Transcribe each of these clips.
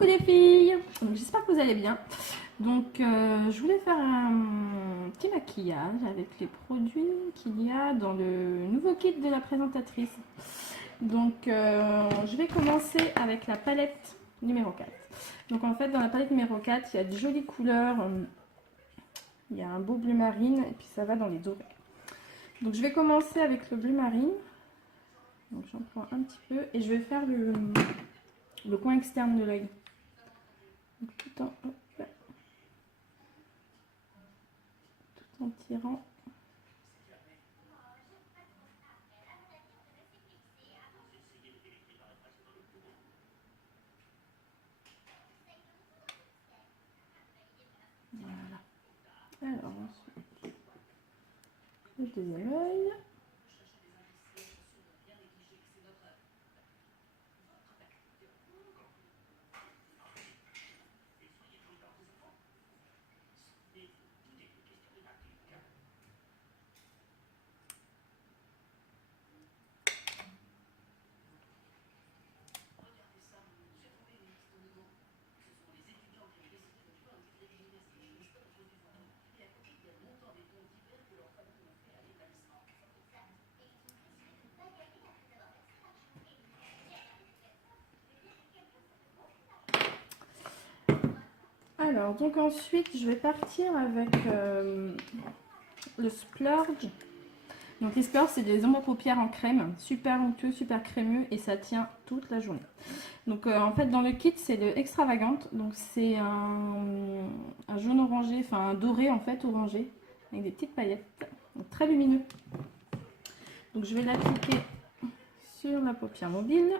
Coucou les filles, j'espère que vous allez bien. Donc je voulais faire un petit maquillage avec les produits qu'il y a dans le nouveau kit de la présentatrice. Donc je vais commencer avec la palette numéro 4. Donc en fait dans la palette numéro 4 il y a de jolies couleurs, il y a un beau bleu marine et puis ça va dans les dorés. Donc je vais commencer avec le bleu marine. Donc j'en prends un petit peu et je vais faire le coin externe de l'œil. Tout en tirant. Voilà. Alors ensuite, le deuxième œil. Alors, donc ensuite, je vais partir avec le splurge. Donc les splurge, c'est des ombres à paupières en crème, super onctueux, super crémeux et ça tient toute la journée. Donc en fait, dans le kit, c'est le extravagante. Donc c'est un jaune orangé, enfin un doré en fait, orangé, avec des petites paillettes. Donc très lumineux. Donc je vais l'appliquer sur la paupière mobile.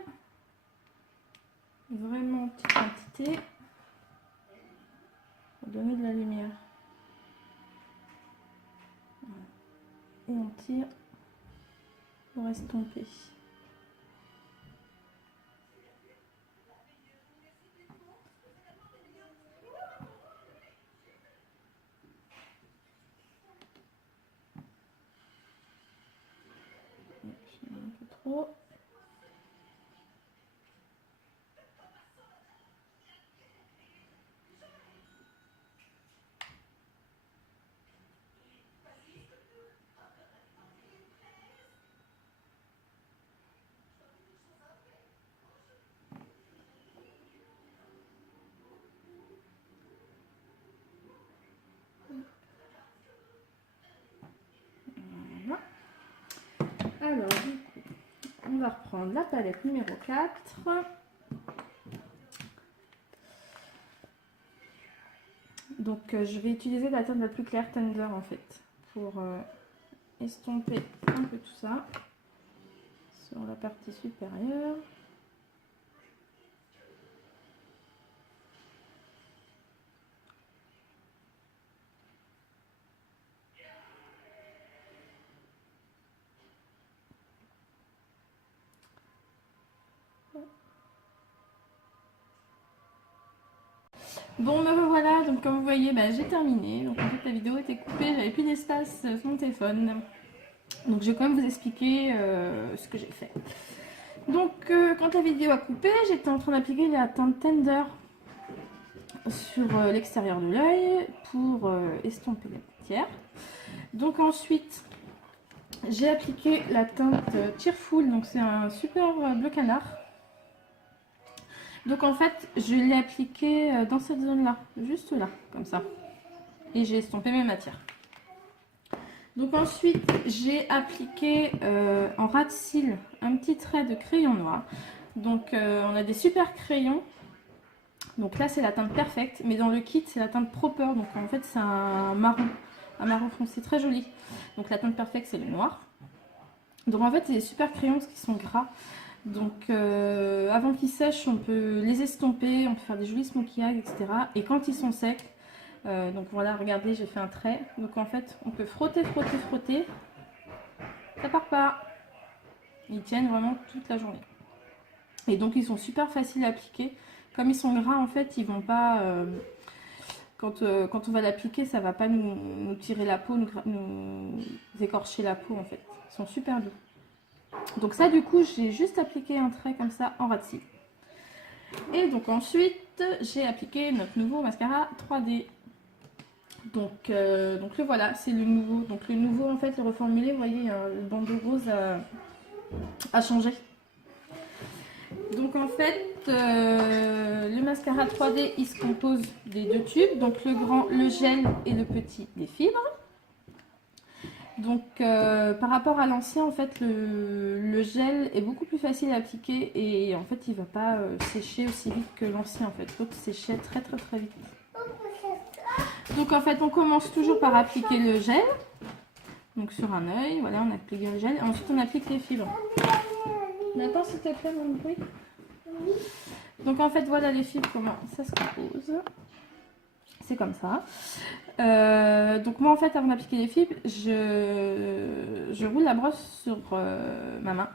Vraiment en petite quantité. Pour donner de la lumière. Voilà. Et on tire pour estomper. Un peu trop. Voilà. Alors, du coup, on va reprendre la palette numéro 4. Donc, je vais utiliser la teinte la plus claire Tender en fait pour estomper un peu tout ça sur la partie supérieure. Bon, me revoilà, donc comme vous voyez, j'ai terminé. Donc en fait, la vidéo était coupée, j'avais plus d'espace sur mon téléphone. Donc je vais quand même vous expliquer ce que j'ai fait. Donc quand la vidéo a coupé, j'étais en train d'appliquer la teinte Tender sur l'extérieur de l'œil pour estomper la paupière. Donc ensuite, j'ai appliqué la teinte Tearful, donc c'est un super bleu canard. Donc en fait, je l'ai appliqué dans cette zone-là, juste là, comme ça. Et j'ai estompé mes matières. Donc ensuite, j'ai appliqué en ras de cils un petit trait de crayon noir. Donc on a des super crayons. Donc là, c'est la teinte Perfect, mais dans le kit, c'est la teinte Proper. Donc en fait, c'est un marron foncé très joli. Donc la teinte Perfect, c'est le noir. Donc en fait, c'est des super crayons parce qu'ils sont gras. Donc avant qu'ils sèchent, on peut les estomper, on peut faire des jolis smokey eyes, etc. Et quand ils sont secs, donc voilà, regardez, j'ai fait un trait. Donc en fait, on peut frotter, frotter, frotter. Ça part pas. Ils tiennent vraiment toute la journée. Et donc ils sont super faciles à appliquer. Comme ils sont gras, en fait, ils vont pas... quand on va l'appliquer, ça va pas nous tirer la peau, nous écorcher la peau, en fait. Ils sont super doux. Donc ça, du coup, j'ai juste appliqué un trait comme ça en ras de cils. Et donc ensuite, j'ai appliqué notre nouveau mascara 3D. Donc le voilà, c'est le nouveau. Donc le nouveau, en fait, le reformulé, vous voyez, le bandeau rose a changé. Donc en fait, le mascara 3D, il se compose des deux tubes. Donc le grand, le gel, et le petit, les fibres. Donc par rapport à l'ancien, en fait, le gel est beaucoup plus facile à appliquer et en fait, il ne va pas sécher aussi vite que l'ancien. En fait, l'autre séchait très très très vite. Donc en fait, on commence toujours par appliquer le gel. Donc sur un œil, voilà, on applique le gel. Ensuite, on applique les fibres. Attends, s'il te plaît, mon bruit. Donc en fait, voilà les fibres, comment ça se compose. C'est comme ça. Donc moi, en fait, avant d'appliquer les fibres, je roule la brosse sur ma main,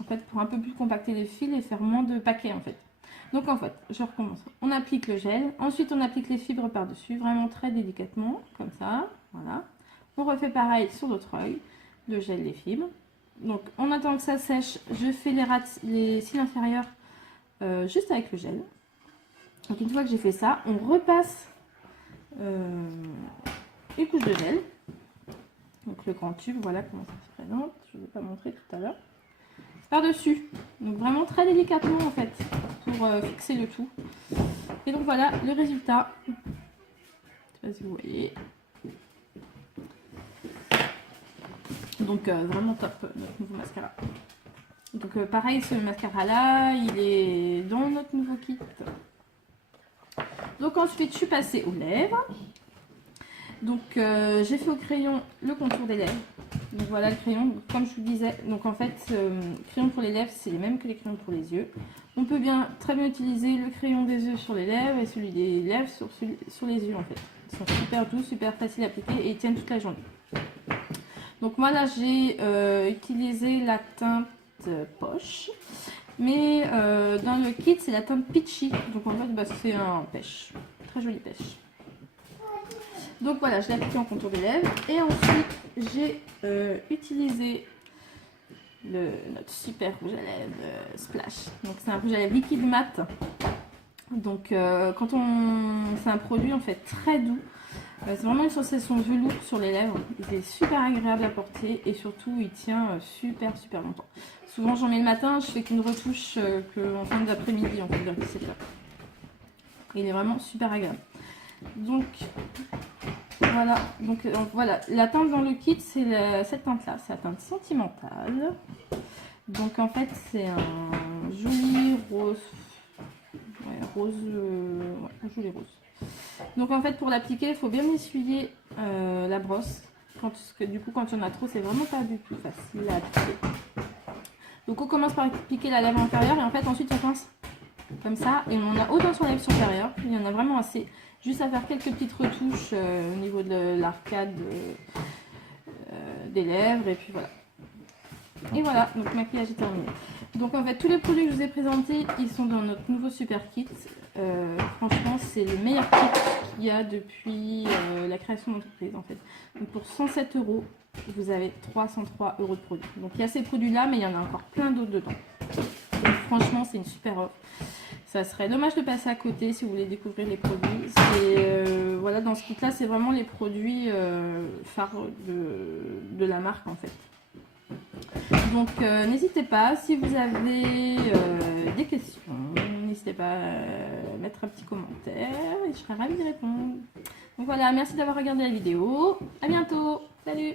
en fait, pour un peu plus compacter les fils et faire moins de paquets, en fait. Donc en fait, je recommence. On applique le gel, ensuite on applique les fibres par-dessus, vraiment très délicatement, comme ça, voilà. On refait pareil sur l'autre œil, le gel, les fibres. Donc on attend que ça sèche, je fais les cils inférieurs juste avec le gel. Donc une fois que j'ai fait ça, on repasse une couche de gel. Donc le grand tube, voilà comment ça se présente, je ne vous ai pas montré tout à l'heure. Par-dessus, donc vraiment très délicatement en fait, pour fixer le tout. Et donc voilà le résultat. Je ne sais pas si vous voyez. Donc vraiment top notre nouveau mascara. Donc pareil, ce mascara là, il est dans notre nouveau kit. Donc ensuite je suis passée aux lèvres. Donc j'ai fait au crayon le contour des lèvres. Donc voilà le crayon, comme je vous disais, donc en fait, le crayon pour les lèvres, c'est les mêmes que les crayons pour les yeux. On peut très bien utiliser le crayon des yeux sur les lèvres et celui des lèvres sur les yeux en fait. Ils sont super doux, super faciles à appliquer et ils tiennent toute la journée. Donc moi là, j'ai utilisé la teinte poche, mais dans le kit, c'est la teinte peachy. Donc en fait, bah, c'est un pêche, très jolie pêche. Donc voilà, je l'ai appliqué en contour des lèvres. Et ensuite, j'ai utilisé notre super rouge à lèvres Splash. Donc c'est un rouge à lèvres liquide mat. Donc c'est un produit en fait très doux. C'est vraiment une sensation velours sur les lèvres. Il est super agréable à porter et surtout il tient super longtemps. Souvent j'en mets le matin, je fais qu'une retouche en fin d'après-midi en fait vers 17h. Il est vraiment super agréable. Donc voilà, la teinte dans le kit, c'est cette teinte là, c'est la teinte sentimentale. Donc en fait c'est un joli rose, un joli rose. Donc en fait pour l'appliquer, il faut bien essuyer la brosse, parce que du coup quand il y en a trop, c'est vraiment pas du tout facile à appliquer. Donc on commence par appliquer la lèvre inférieure et en fait ensuite on pince comme ça et on a autant sur la lèvre supérieure, il y en a vraiment assez. Juste à faire quelques petites retouches au niveau de l'arcade des lèvres et puis voilà. Et voilà, donc le maquillage est terminé. Donc en fait tous les produits que je vous ai présentés, ils sont dans notre nouveau super kit. Franchement c'est le meilleur kit qu'il y a depuis la création d'entreprise en fait. Donc pour 107 €, vous avez 303 € de produits. Donc il y a ces produits là mais il y en a encore plein d'autres dedans. Donc franchement c'est une super offre. Ça serait dommage de passer à côté si vous voulez découvrir les produits. Voilà, dans ce kit là c'est vraiment les produits phares de la marque en fait. Donc n'hésitez pas, si vous avez des questions, n'hésitez pas à mettre un petit commentaire et je serai ravie de répondre. Donc voilà, merci d'avoir regardé la vidéo. À bientôt. Salut!